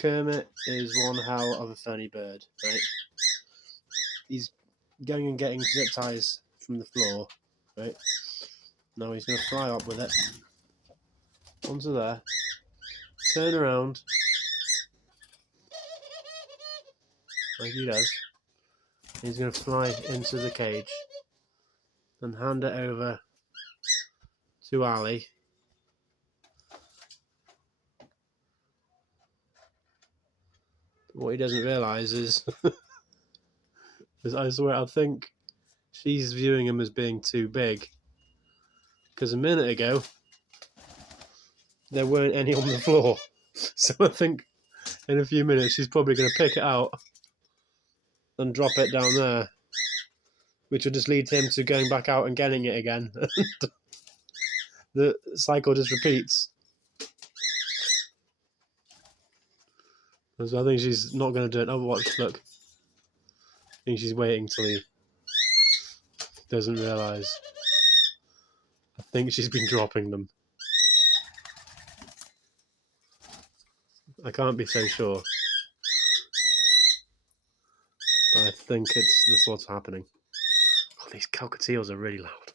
Kermit is one hell of a funny bird, right? He's going and getting zip ties from the floor, right? Now he's going to fly up with it onto there, turn around, like he does. He's going to fly into the cage and hand it over to Ali. What he doesn't realise is, I swear, I think she's viewing him as being too big. Because a minute ago, there weren't any on the floor. So I think in a few minutes she's probably going to pick it out and drop it down there, which will just lead him to going back out and getting it again. The cycle just repeats. So I think she's not going to do it. Oh, watch, look. I think she's waiting till he doesn't realise. I think she's been dropping them. I can't be so sure. But I think that's what's happening. Oh, these cockatiels are really loud.